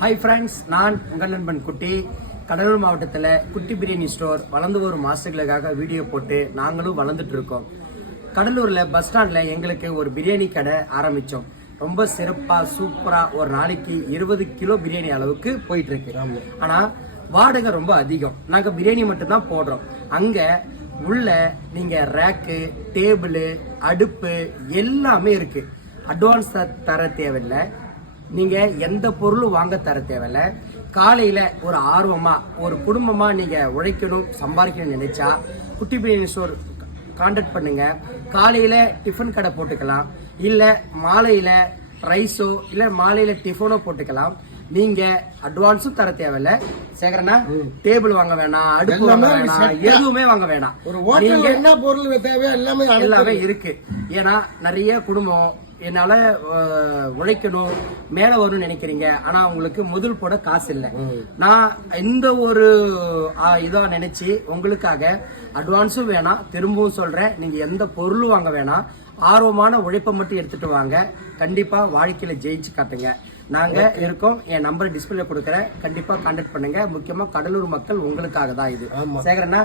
Hi friends, நான் உங்கள் நண்பன் குட்டி. கடலூர் மாவட்டத்தில் குட்டி பிரியாணி ஸ்டோர் வளர்ந்து வரும் மாஸ்டர்களுக்காக வீடியோ போட்டு நாங்களும் வளர்ந்துட்டு இருக்கோம். கடலூரில் பஸ் ஸ்டாண்டில் எங்களுக்கு ஒரு பிரியாணி கடை ஆரம்பித்தோம். ரொம்ப சிறப்பாக சூப்பராக ஒரு நாளைக்கு 20 கிலோ பிரியாணி அளவுக்கு போயிட்டு இருக்கு. ஆனால் வாடகை ரொம்ப அதிகம். நாங்கள் பிரியாணி மட்டும்தான் போடுறோம். அங்கே உள்ள நீங்கள் ரேக்கு, டேபிள், அடுப்பு எல்லாமே இருக்கு. அட்வான்ஸ் தர தேவையில்லை. நீங்க எந்த பொருளும் வாங்க தர தேவையில்ல. காலையில ஒரு ஆர்வமா ஒரு குடும்பமா நீங்க உழைக்கணும், சம்பாதிக்கணும்னு நினைச்சா குட்டி பிரியாணி ஸ்டோர் கான்டாக்ட் பண்ணுங்க. காலையில டிஃபன் கடை போட்டுக்கலாம், இல்ல மாலையில ரைஸோ இல்ல மாலையில டிஃபனோ போட்டுக்கலாம். நீங்க அட்வான்ஸும் தர தேவையில்ல. சேகரனா, டேபிள் வாங்க வேணாம், அடுப்பு வாங்க வேணாம், எதுவுமே வாங்க வேணாம். என்ன பொருள் தேவையோ எல்லாமே இருக்கு. ஏன்னா நிறைய குடும்பம் என்னால உழைக்கணும், மேல வரும்னு நினைக்கிறீங்க. ஆனா உங்களுக்கு முதல் போட காசு இல்லை. நான் இந்த ஒரு இதா நினைச்சு உங்களுக்காக அட்வான்ஸும் வேணாம், திரும்பவும் சொல்றேன், நீங்க எந்த பொருளும் வாங்க வேணாம். ஆர்வமான உழைப்பை மட்டும் எடுத்துட்டு வாங்க. கண்டிப்பா வாழ்க்கையில ஜெயிச்சு காட்டுங்க. நாங்க இருக்கோம். என் நம்பர் டிஸ்பிளே கொடுக்குறேன். கண்டிப்பா கான்டாக்ட் பண்ணுங்க. முக்கியமா கடலூர் மக்கள் உங்களுக்காக தான் இது. சேகரனா.